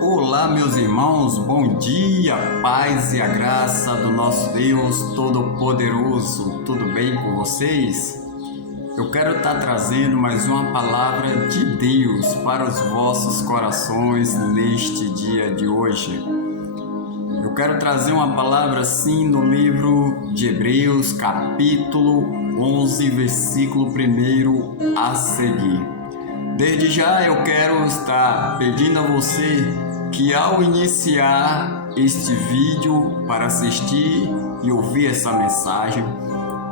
Olá, meus irmãos, bom dia, paz e a graça do nosso Deus Todo-Poderoso. Tudo bem com vocês? Eu quero estar trazendo mais uma palavra de Deus para os vossos corações neste dia de hoje. Eu quero trazer uma palavra assim no livro de Hebreus, capítulo 11, versículo 1 a seguir. Desde já eu quero estar pedindo a você que ao iniciar este vídeo para assistir e ouvir essa mensagem,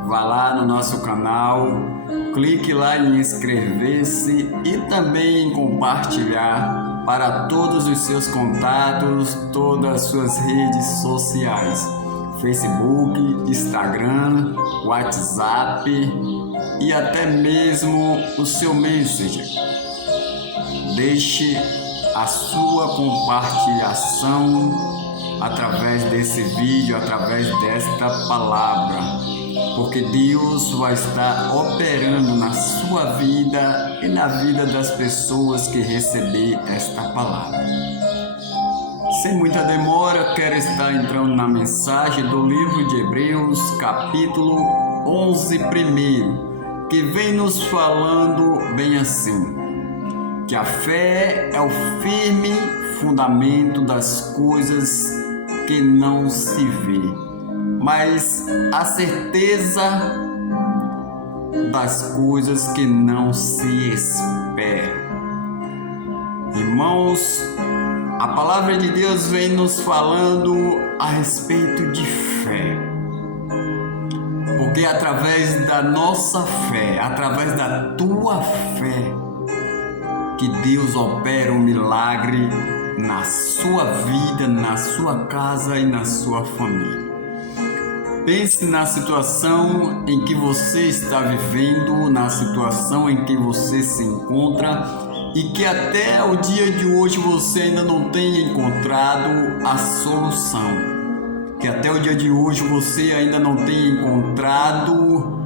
vá lá no nosso canal, clique lá em inscrever-se e também em compartilhar para todos os seus contatos, todas as suas redes sociais, Facebook, Instagram, WhatsApp e até mesmo o seu Messenger. Deixe a sua compartilhação através desse vídeo, através desta palavra, porque Deus vai estar operando na sua vida e na vida das pessoas que receber esta palavra. Sem muita demora, quero estar entrando na mensagem do livro de Hebreus, capítulo 11, que vem nos falando bem assim: que a fé é o firme fundamento das coisas que não se vê, mas a certeza das coisas que não se espera. Irmãos, a palavra de Deus vem nos falando a respeito de fé, porque através da nossa fé, através da tua fé, que Deus opera um milagre na sua vida, na sua casa e na sua família. Pense na situação em que você está vivendo, na situação em que você se encontra e que até o dia de hoje você ainda não tem encontrado a solução. Que até o dia de hoje você ainda não tem encontrado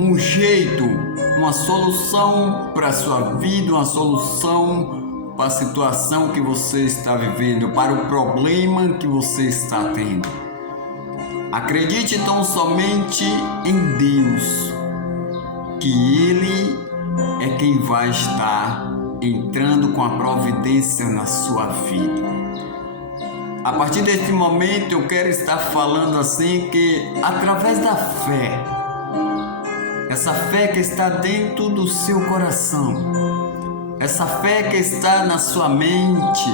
um jeito, uma solução para a sua vida, uma solução para a situação que você está vivendo, para o problema que você está tendo. Acredite tão somente em Deus, que Ele é quem vai estar entrando com a providência na sua vida. A partir deste momento eu quero estar falando assim que através da fé, essa fé que está dentro do seu coração, essa fé que está na sua mente,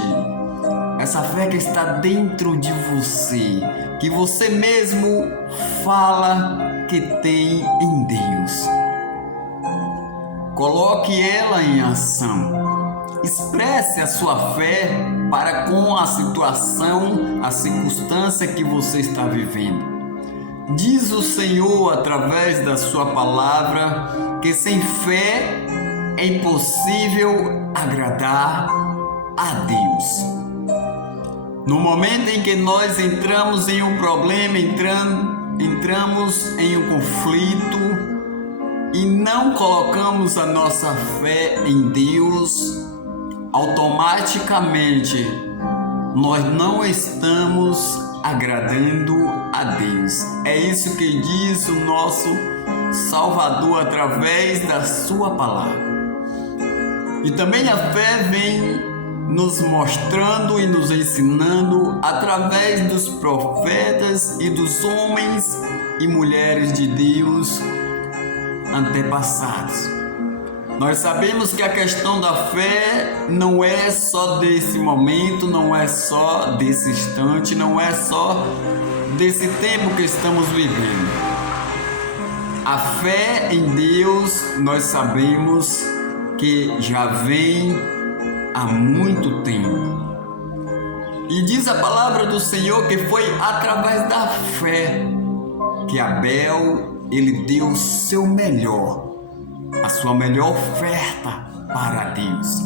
essa fé que está dentro de você, que você mesmo fala que tem em Deus. Coloque ela em ação. Expresse a sua fé para com a situação, a circunstância que você está vivendo. Diz o Senhor através da sua palavra que sem fé é impossível agradar a Deus. No momento em que nós entramos em um problema, entramos em um conflito e não colocamos a nossa fé em Deus, automaticamente nós não estamos agradando a Deus. É isso que diz o nosso Salvador através da sua palavra. E também a fé vem nos mostrando e nos ensinando através dos profetas e dos homens e mulheres de Deus antepassados. Nós sabemos que a questão da fé não é só desse momento, não é só desse instante, não é só desse tempo que estamos vivendo. A fé em Deus, nós sabemos que já vem há muito tempo. E diz a palavra do Senhor que foi através da fé que Abel, ele deu o seu melhor, a sua melhor oferta para Deus.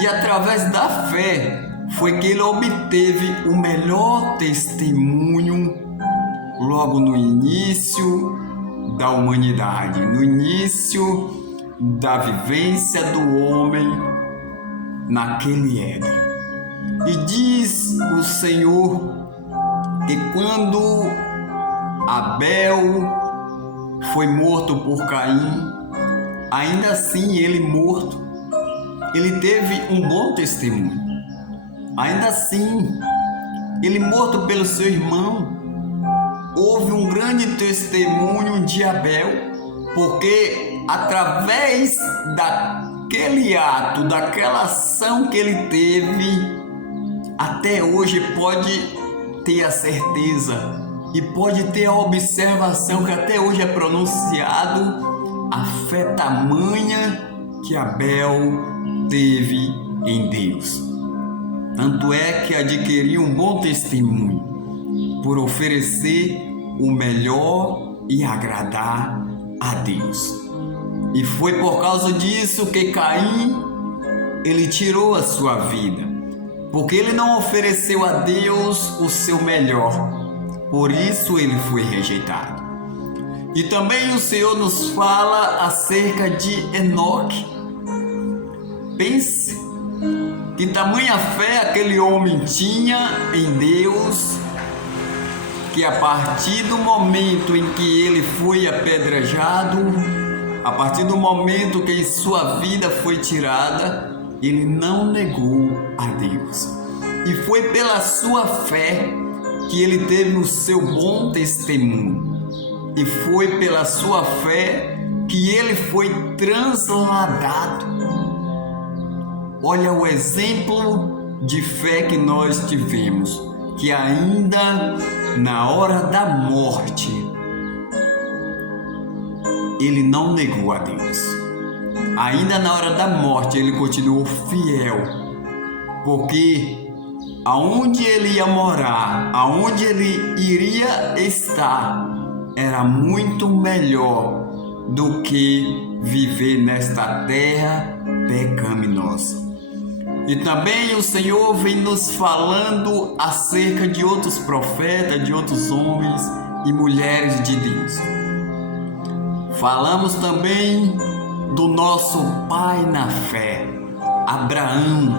E através da fé foi que ele obteve o melhor testemunho logo no início da humanidade, no início da vivência do homem naquele Éden. E diz o Senhor que quando Abel foi morto por Caim, ainda assim ele morto, ele teve um bom testemunho. Ainda assim, ele morto pelo seu irmão, houve um grande testemunho de Abel, porque através daquele ato, daquela ação que ele teve, até hoje pode ter a certeza e pode ter a observação que até hoje é pronunciado a fé tamanha que Abel teve em Deus. Tanto é que adquiriu um bom testemunho por oferecer o melhor e agradar a Deus. E foi por causa disso que Caim, ele tirou a sua vida, porque ele não ofereceu a Deus o seu melhor, por isso ele foi rejeitado. E também o Senhor nos fala acerca de Enoque. Pense que tamanha fé aquele homem tinha em Deus, que a partir do momento em que ele foi apedrejado, a partir do momento que sua vida foi tirada, ele não negou a Deus. E foi pela sua fé que ele teve o seu bom testemunho. E foi pela sua fé que ele foi transladado. Olha o exemplo de fé que nós tivemos, que ainda na hora da morte, ele não negou a Deus. Ainda na hora da morte, ele continuou fiel, porque aonde ele ia morar, aonde ele iria estar, era muito melhor do que viver nesta terra pecaminosa. E também o Senhor vem nos falando acerca de outros profetas, de outros homens e mulheres de Deus. Falamos também do nosso pai na fé, Abraão,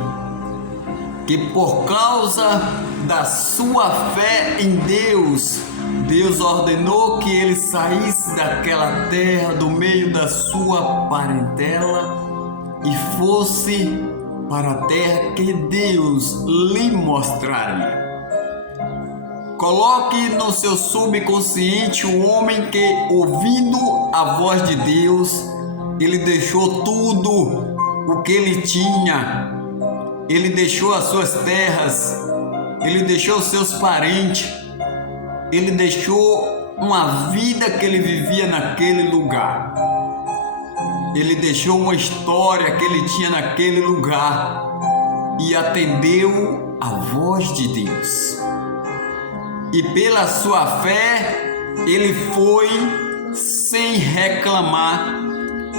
que por causa da sua fé em Deus, Deus ordenou que ele saísse daquela terra, do meio da sua parentela, e fosse para a terra que Deus lhe mostraria. Coloque no seu subconsciente o homem que, ouvindo a voz de Deus, ele deixou tudo o que ele tinha. Ele deixou as suas terras, ele deixou os seus parentes, ele deixou uma vida que ele vivia naquele lugar. Ele deixou uma história que ele tinha naquele lugar e atendeu a voz de Deus. E pela sua fé, ele foi sem reclamar.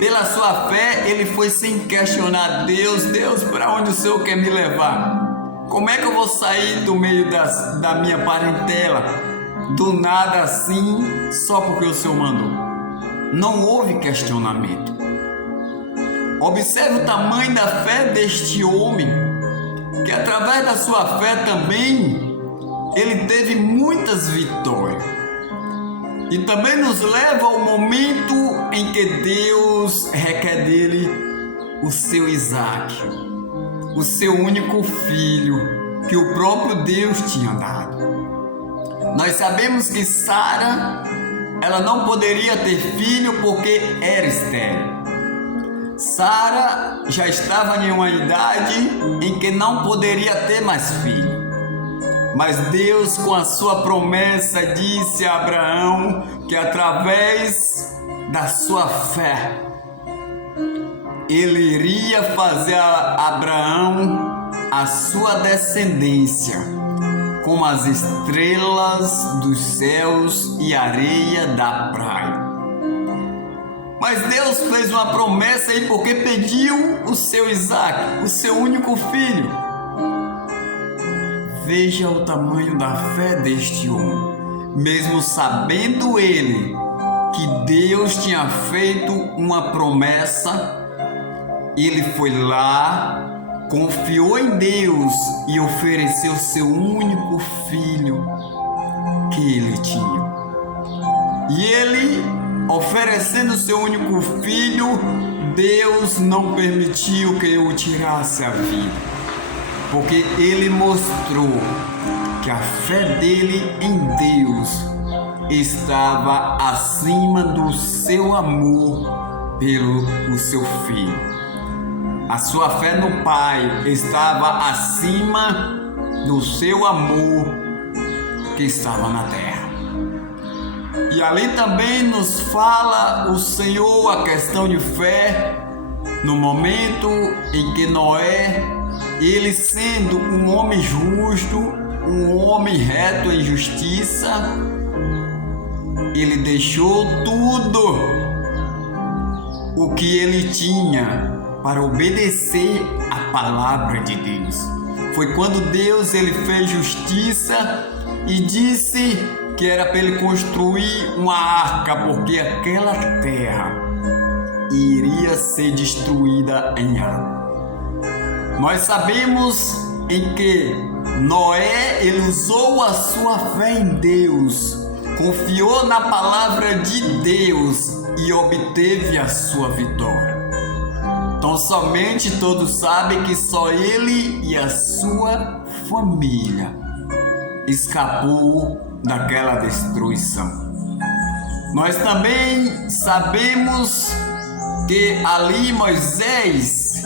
Pela sua fé, ele foi sem questionar Deus. Deus, para onde o Senhor quer me levar? Como é que eu vou sair do meio da minha parentela? Do nada assim, só porque o Senhor mandou. Não houve questionamento. Observe o tamanho da fé deste homem, que através da sua fé também, ele teve muitas vitórias. E também nos leva ao momento em que Deus requer dele o seu Isaac, o seu único filho, que o próprio Deus tinha dado. Nós sabemos que Sara, ela não poderia ter filho porque era estéril. Sara já estava em uma idade em que não poderia ter mais filho. Mas Deus, com a sua promessa, disse a Abraão que através da sua fé, ele iria fazer a Abraão a sua descendência, como as estrelas dos céus e a areia da praia. Mas Deus fez uma promessa aí porque pediu o seu Isaac, o seu único filho. Veja o tamanho da fé deste homem. Mesmo sabendo ele que Deus tinha feito uma promessa, ele foi lá confiou em Deus e ofereceu seu único filho que ele tinha. E ele, oferecendo seu único filho, Deus não permitiu que o tirasse a vida, porque ele mostrou que a fé dele em Deus estava acima do seu amor pelo seu filho. A sua fé no Pai estava acima do seu amor que estava na terra. E ali também nos fala o Senhor a questão de fé no momento em que Noé, ele sendo um homem justo, um homem reto em justiça, ele deixou tudo o que ele tinha para obedecer a palavra de Deus. Foi quando Deus ele fez justiça e disse que era para ele construir uma arca, porque aquela terra iria ser destruída em água. Nós sabemos em que Noé ele usou a sua fé em Deus, confiou na palavra de Deus e obteve a sua vitória. Então somente todos sabem que só ele e a sua família escapou daquela destruição. Nós também sabemos que ali Moisés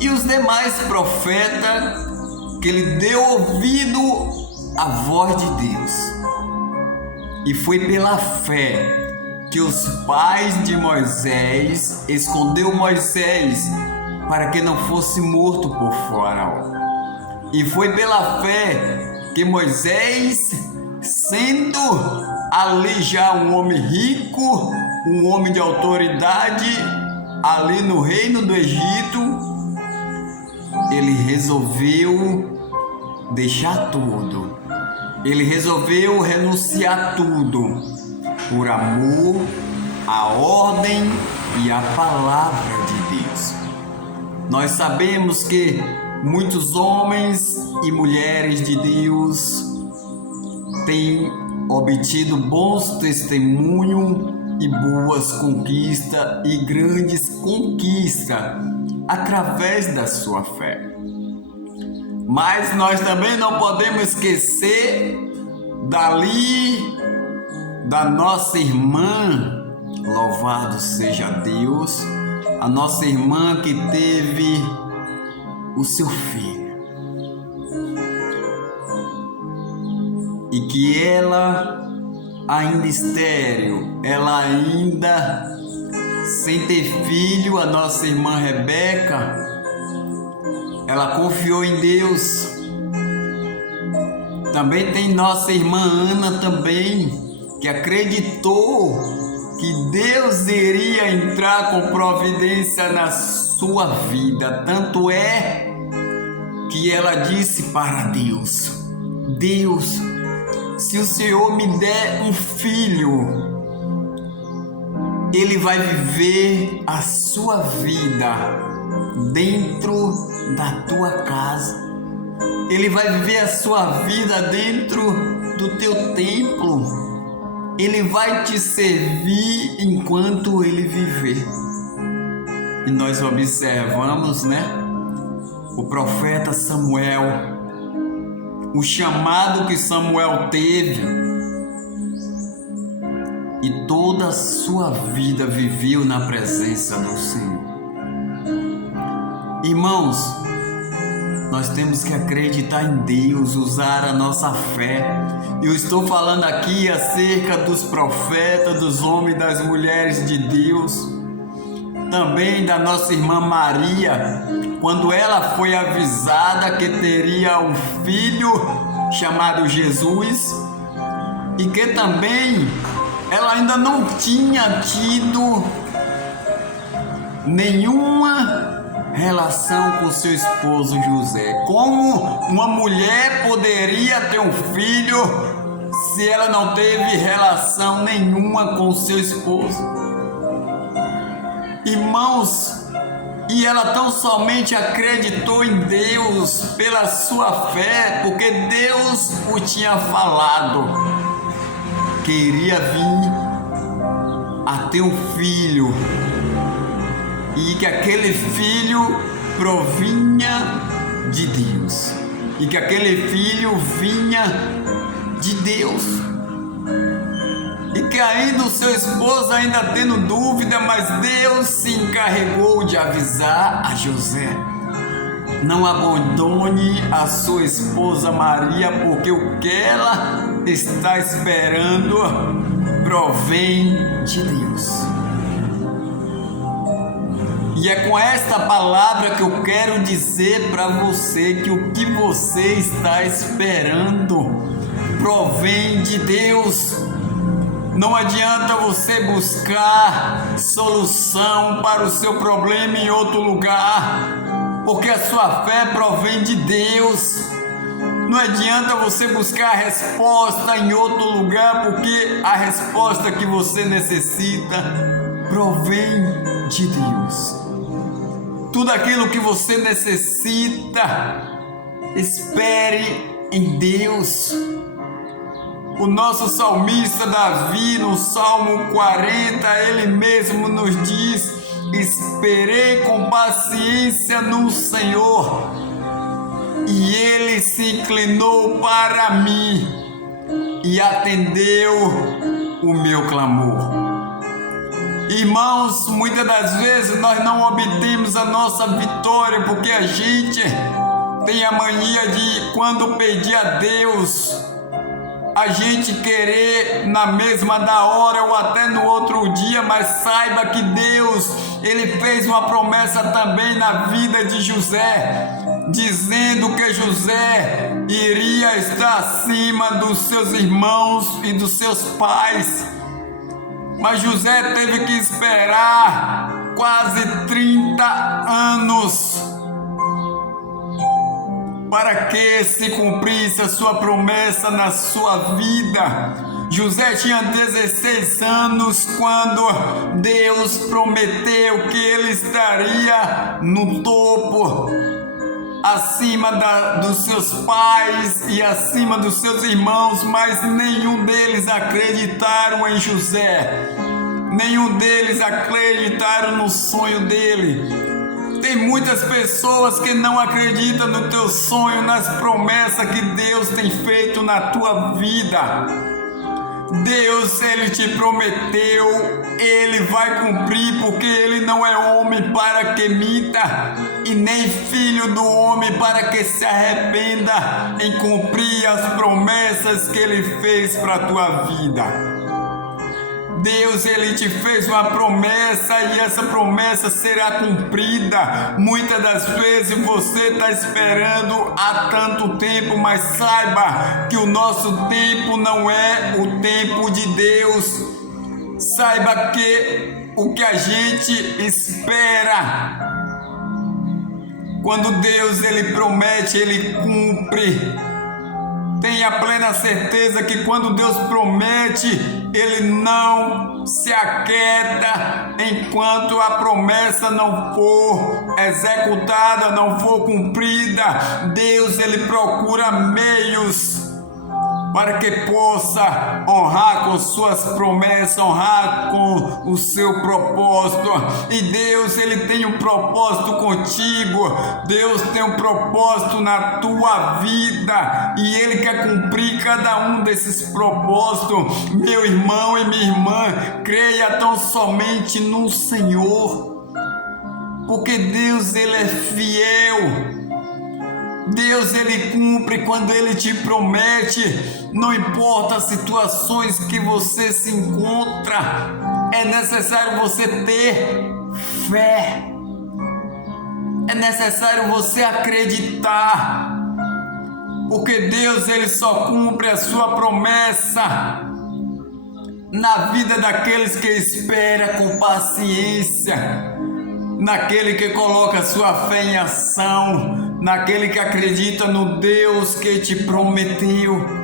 e os demais profetas, que ele deu ouvido à voz de Deus. E foi pela fé que os pais de Moisés escondeu Moisés para que não fosse morto por Faraó. E foi pela fé que Moisés, sendo ali já um homem rico, um homem de autoridade, ali no reino do Egito, ele resolveu deixar tudo. Ele resolveu renunciar tudo por amor à ordem e à palavra de Deus. Nós sabemos que muitos homens e mulheres de Deus têm obtido bons testemunhos e boas conquistas e grandes conquistas através da sua fé. Mas nós também não podemos esquecer da nossa irmã, louvado seja Deus, a nossa irmã que teve o seu filho e que ela ainda estéril, ela ainda sem ter filho, a nossa irmã Rebeca, ela confiou em Deus. Também tem nossa irmã Ana também, que acreditou que Deus iria entrar com providência na sua vida. Tanto é que ela disse para Deus: Deus, se o Senhor me der um filho, ele vai viver a sua vida dentro da tua casa. Ele vai viver a sua vida dentro do teu templo. Ele vai te servir enquanto ele viver. E nós observamos, o profeta Samuel, o chamado que Samuel teve, e toda a sua vida viveu na presença do Senhor. Irmãos, nós temos que acreditar em Deus, usar a nossa fé. Eu estou falando aqui acerca dos profetas, dos homens e das mulheres de Deus. Também da nossa irmã Maria, quando ela foi avisada que teria um filho chamado Jesus, e que também ela ainda não tinha tido nenhuma relação com seu esposo José. Como uma mulher poderia ter um filho se ela não teve relação nenhuma com seu esposo? Irmãos, E ela tão somente acreditou em Deus pela sua fé, porque Deus o tinha falado que iria vir a ter um filho, e que aquele filho provinha de Deus, e que aquele filho vinha de Deus. E que ainda o seu esposo ainda tendo dúvida, mas Deus se encarregou de avisar a José: não abandone a sua esposa Maria, porque o que ela está esperando provém de Deus. E é com esta palavra que eu quero dizer para você que o que você está esperando provém de Deus. Não adianta você buscar solução para o seu problema em outro lugar, porque a sua fé provém de Deus. Não adianta você buscar a resposta em outro lugar, porque a resposta que você necessita provém de Deus. Tudo aquilo que você necessita, espere em Deus. O nosso salmista Davi, no Salmo 40, ele mesmo nos diz: esperei com paciência no Senhor, e ele se inclinou para mim e atendeu o meu clamor. Irmãos, muitas das vezes nós não obtemos a nossa vitória porque a gente tem a mania de, quando pedir a Deus, a gente querer na mesma da hora ou até no outro dia. Mas saiba que Deus, ele fez uma promessa também na vida de José, dizendo que José iria estar acima dos seus irmãos e dos seus pais. Mas José teve que esperar quase 30 anos para que se cumprisse a sua promessa na sua vida. José tinha 16 anos quando Deus prometeu que ele estaria no topo, acima dos seus pais e acima dos seus irmãos, mas nenhum deles acreditaram em José, nenhum deles acreditaram no sonho dele. Tem muitas pessoas que não acreditam no teu sonho, nas promessas que Deus tem feito na tua vida. Deus, ele te prometeu, ele vai cumprir, porque ele não é homem para que minta, e nem filho do homem para que se arrependa em cumprir as promessas que ele fez para a tua vida. Deus, ele te fez uma promessa e essa promessa será cumprida. Muitas das vezes você está esperando há tanto tempo, mas saiba que o nosso tempo não é o tempo de Deus. Saiba que o que a gente espera, quando Deus ele promete, ele cumpre. Tenha plena certeza que quando Deus promete, ele não se aquieta enquanto a promessa não for executada, não for cumprida. Deus, ele procura meios para que possa honrar com suas promessas, honrar com o seu propósito. E Deus, ele tem um propósito contigo. Deus tem um propósito na tua vida e ele quer cumprir cada um desses propósitos. Meu irmão e minha irmã, creia tão somente no Senhor, porque Deus, ele é fiel. Deus, ele cumpre quando ele te promete. Não importa as situações que você se encontra, é necessário você ter fé, é necessário você acreditar, porque Deus, ele só cumpre a sua promessa na vida daqueles que esperam com paciência, naquele que coloca sua fé em ação, naquele que acredita no Deus que te prometeu.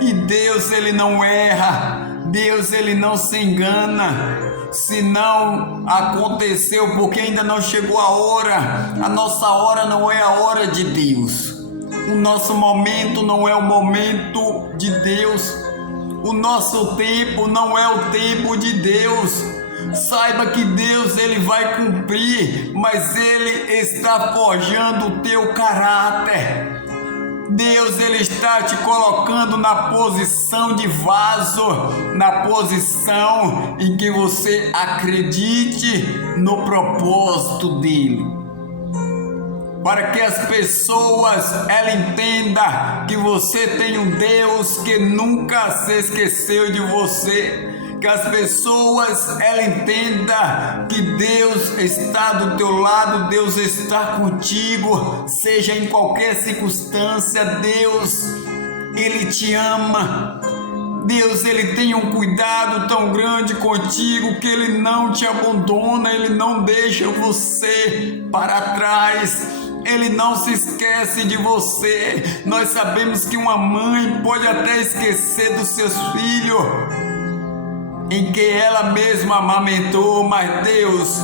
E Deus, ele não erra, Deus, ele não se engana. se não aconteceu, porque ainda não chegou a hora. A nossa hora não é a hora de Deus. O nosso momento não é o momento de Deus. O nosso tempo não é o tempo de Deus. Saiba que Deus, Ele vai cumprir, mas Ele está forjando o teu caráter. Deus, Ele está te colocando na posição de vaso, na posição em que você acredite no propósito dEle. Para que as pessoas ela entenda que você tem um Deus que nunca se esqueceu de você. Que as pessoas ela entenda que Deus está do teu lado, Deus está contigo, seja em qualquer circunstância. Deus, Ele te ama. Deus, Ele tem um cuidado tão grande contigo que Ele não te abandona, Ele não deixa você para trás. Ele não se esquece de você. Nós sabemos que uma mãe pode até esquecer dos seus filhos, em que ela mesma amamentou, mas Deus,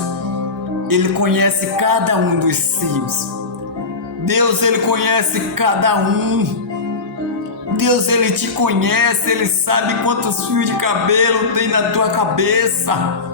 Ele conhece cada um dos seus. Deus, Ele conhece cada um. Deus, Ele te conhece, Ele sabe quantos fios de cabelo tem na tua cabeça.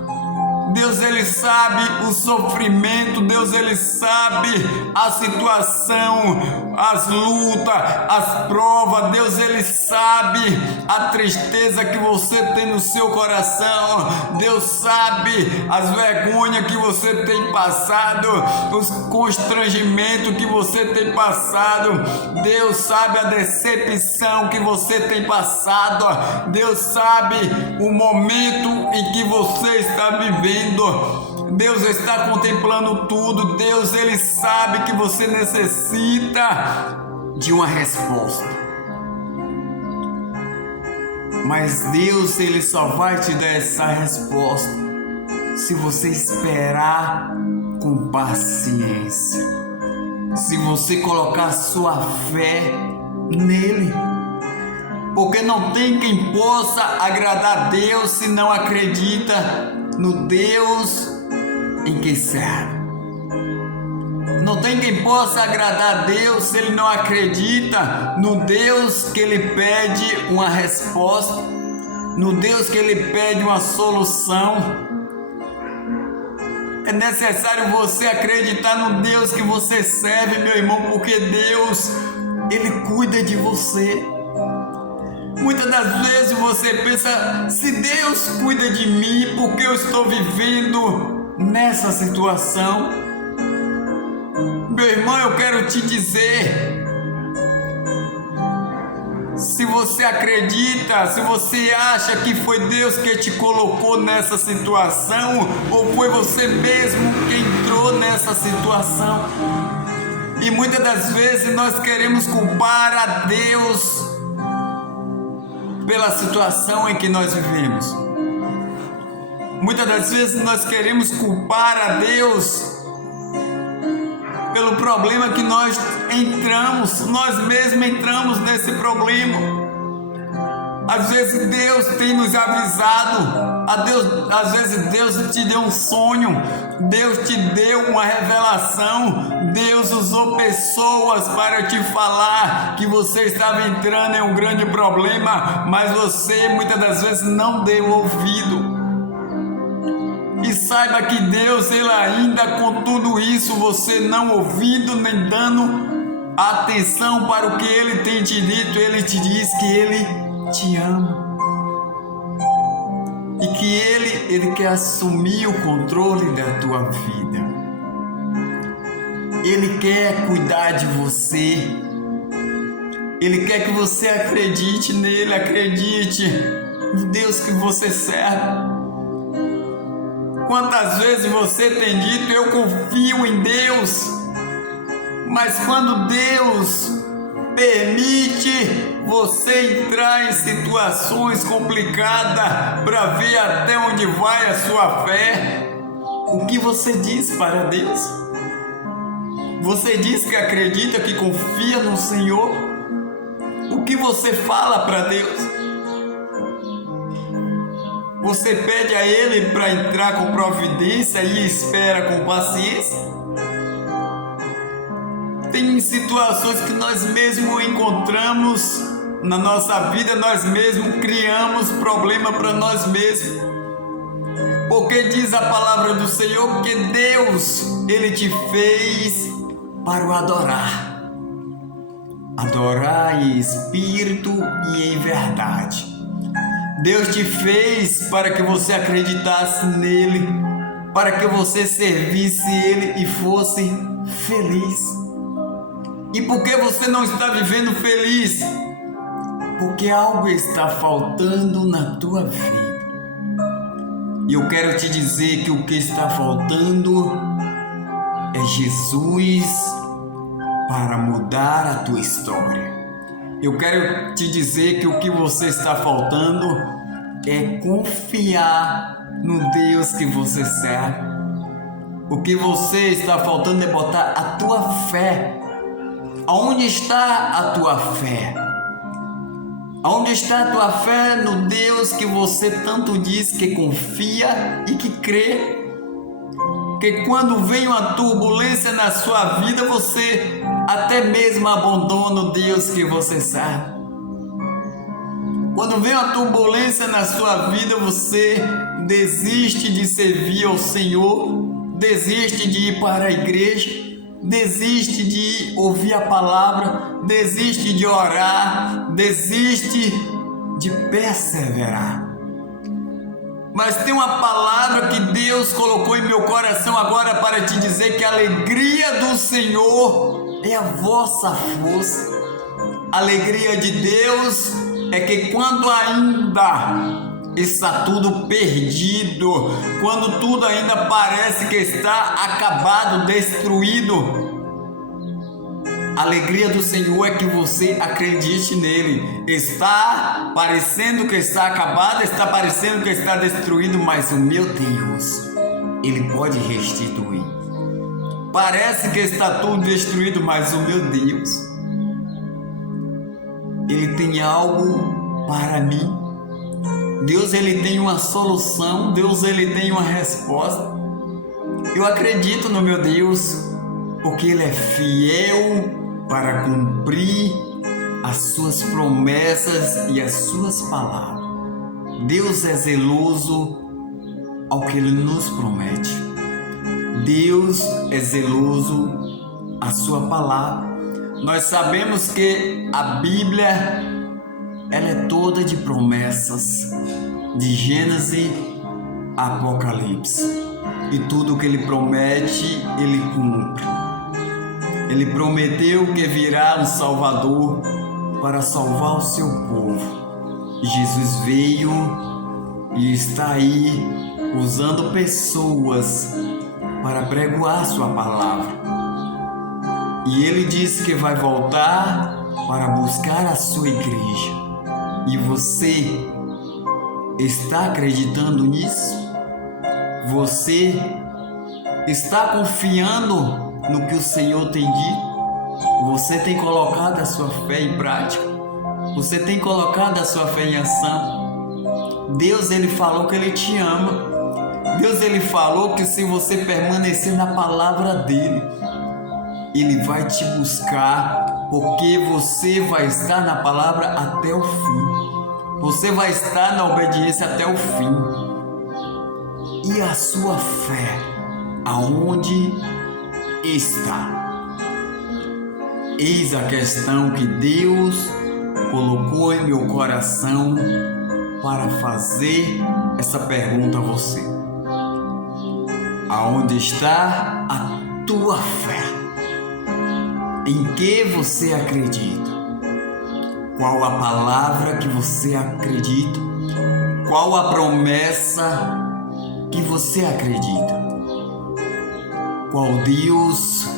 Deus, Ele sabe o sofrimento, Deus, Ele sabe a situação, as lutas, as provas. Deus, Ele sabe a tristeza que você tem no seu coração. Deus sabe as vergonhas que você tem passado, os constrangimentos que você tem passado. Deus sabe a decepção que você tem passado. Deus sabe o momento em que você está vivendo. Deus está contemplando tudo. Deus, Ele sabe que você necessita de uma resposta. Mas Deus, Ele só vai te dar essa resposta se você esperar com paciência. Se você colocar sua fé nele. Porque não tem quem possa agradar a Deus se não acredita no Deus em quem serve. Não tem quem possa agradar a Deus se ele não acredita no Deus que ele pede uma resposta, no Deus que ele pede uma solução. É necessário você acreditar no Deus que você serve, meu irmão, porque Deus, Ele cuida de você. Muitas das vezes você pensa, se Deus cuida de mim, por que eu estou vivendo nessa situação? Meu irmão, eu quero te dizer, se você acredita, se você acha que foi Deus que te colocou nessa situação, ou foi você mesmo que entrou nessa situação, e muitas das vezes nós queremos culpar a Deus pela situação em que nós vivemos. Muitas das vezes nós queremos culpar a Deus pelo problema que nós entramos, nós mesmos entramos nesse problema. Às vezes Deus tem nos avisado, às vezes Deus te deu um sonho, Deus te deu uma revelação, Deus usou pessoas para te falar que você estava entrando em um grande problema, mas você muitas das vezes não deu ouvido. E saiba que Deus, Ele ainda com tudo isso, você não ouvindo nem dando atenção para o que Ele tem te dito, Ele te diz que Ele te ama. E que Ele quer assumir o controle da tua vida. Ele quer cuidar de você. Ele quer que você acredite nele, acredite no Deus que você serve. Quantas vezes você tem dito, eu confio em Deus, mas quando Deus permite você entrar em situações complicadas para ver até onde vai a sua fé, o que você diz para Deus? Você diz que acredita, que confia no Senhor? O que você fala para Deus? Você pede a Ele para entrar com providência e espera com paciência? Tem situações que nós mesmos encontramos na nossa vida, nós mesmos criamos problema para nós mesmos. Porque diz a palavra do Senhor que Deus, Ele te fez para o adorar. Adorar em espírito e em verdade. Deus te fez para que você acreditasse nele, para que você servisse Ele e fosse feliz. E por que você não está vivendo feliz? Porque algo está faltando na tua vida. E eu quero te dizer que o que está faltando é Jesus para mudar a tua história. Eu quero te dizer que o que você está faltando é confiar no Deus que você serve. O que você está faltando é botar a tua fé. Aonde está a tua fé? Aonde está a tua fé no Deus que você tanto diz que confia e que crê? Que quando vem uma turbulência na sua vida, você até mesmo abandona o Deus que você serve. Quando vem uma turbulência na sua vida, você desiste de servir ao Senhor, desiste de ir para a igreja, desiste de ouvir a palavra, desiste de orar, desiste de perseverar. Mas tem uma palavra que Deus colocou em meu coração agora para te dizer que a alegria do Senhor é a vossa força. A alegria de Deus é que quando ainda está tudo perdido, quando tudo ainda parece que está acabado, destruído, a alegria do Senhor é que você acredite nele. Está parecendo que está acabado, está parecendo que está destruído, mas o meu Deus, Ele pode restituir. Parece que está tudo destruído, mas o meu Deus, Ele tem algo para mim. Deus, Ele tem uma solução. Deus, Ele tem uma resposta. Eu acredito no meu Deus, porque Ele é fiel para cumprir as suas promessas e as suas palavras. Deus é zeloso ao que Ele nos promete. Deus é zeloso à sua palavra. Nós sabemos que a Bíblia, ela é toda de promessas, de Gênesis a Apocalipse. E tudo que Ele promete, Ele cumpre. Ele prometeu que virá um Salvador para salvar o seu povo. Jesus veio e está aí usando pessoas para pregoar sua palavra. E Ele disse que vai voltar para buscar a sua igreja. E você está acreditando nisso? Você está confiando no que o Senhor tem dito? Você tem colocado a sua fé em prática? Você tem colocado a sua fé em ação? Deus, Ele falou que Ele te ama. Deus, Ele falou que se você permanecer na palavra dEle, Ele vai te buscar, porque você vai estar na palavra até o fim. Você vai estar na obediência até o fim. E a sua fé, aonde está? Eis a questão que Deus colocou em meu coração para fazer essa pergunta a você. Aonde está a tua fé? Em que você acredita? Qual a palavra que você acredita? Qual a promessa que você acredita? Qual Deus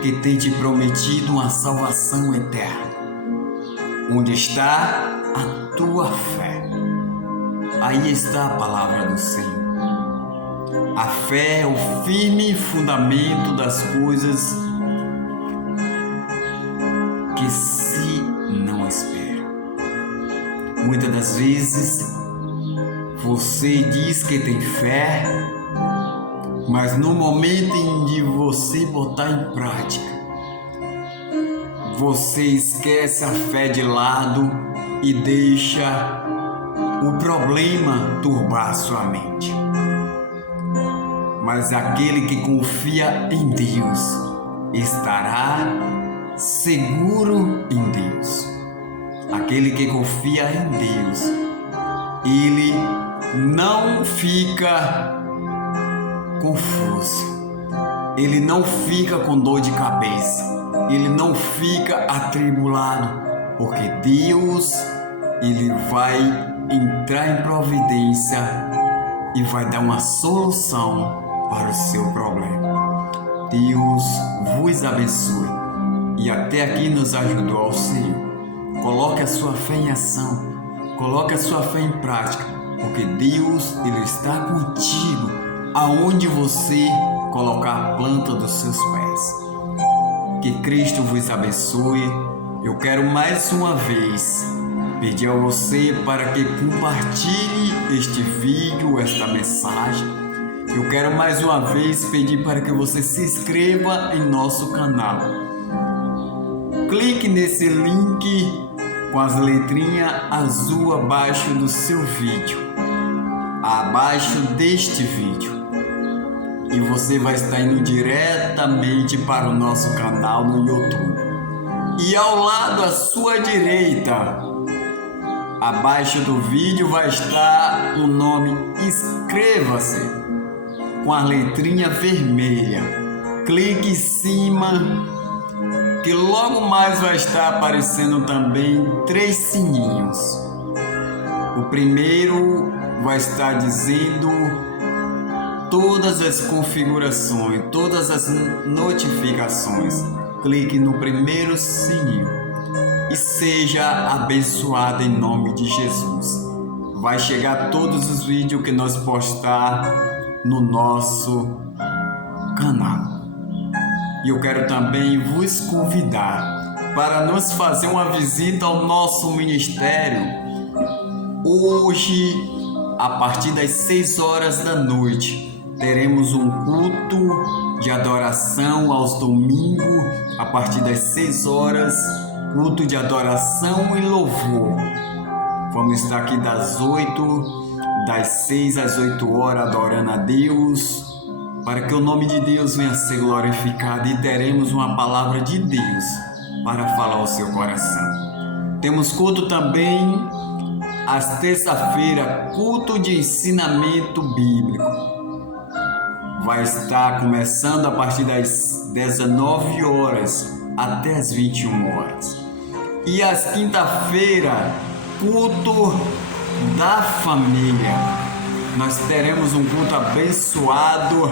que tem te prometido uma salvação eterna? Onde está a tua fé? Aí está a palavra do Senhor. A fé é o firme fundamento das coisas que se não espera. Muitas das vezes Você diz que tem fé, mas no momento em que você botar em prática, você esquece a fé de lado e deixa o problema turbar sua mente. Mas aquele que confia em Deus estará seguro em Deus. Aquele que confia em Deus, ele não fica confuso, ele não fica com dor de cabeça, ele não fica atribulado, porque Deus, ele vai entrar em providência e vai dar uma solução para o seu problema. Deus vos abençoe e até aqui nos ajudou ao Senhor. Coloque a sua fé em ação, coloque a sua fé em prática, porque Deus, ele está contigo aonde você colocar a planta dos seus pés. Que Cristo vos abençoe. Eu quero mais uma vez pedir a você para que compartilhe este vídeo, esta mensagem. Eu quero mais uma vez pedir para que você se inscreva em nosso canal. Clique nesse link com as letrinhas azul abaixo do seu vídeo, abaixo deste vídeo, e você vai estar indo diretamente para o nosso canal no YouTube. E ao lado à sua direita, abaixo do vídeo, vai estar o nome Inscreva-se com a letrinha vermelha. Clique em cima, que logo mais vai estar aparecendo também 3 sininhos. O primeiro vai estar dizendo todas as configurações, todas as notificações. Clique no primeiro sininho e seja abençoado em nome de Jesus. Vai chegar todos os vídeos que nós postar no nosso canal. E eu quero também vos convidar para nos fazer uma visita ao nosso ministério. Hoje, a partir das 6 horas da noite, teremos um culto de adoração aos domingos. A partir das 6 horas, culto de adoração e louvor. Vamos estar aqui das 6 às 8 horas adorando a Deus, para que o nome de Deus venha a ser glorificado, e teremos uma palavra de Deus para falar ao seu coração. Temos culto também às terça-feira, culto de ensinamento bíblico. Vai estar começando a partir das 19 horas até as 21 horas. E às quinta-feira, culto da família. Nós teremos um culto abençoado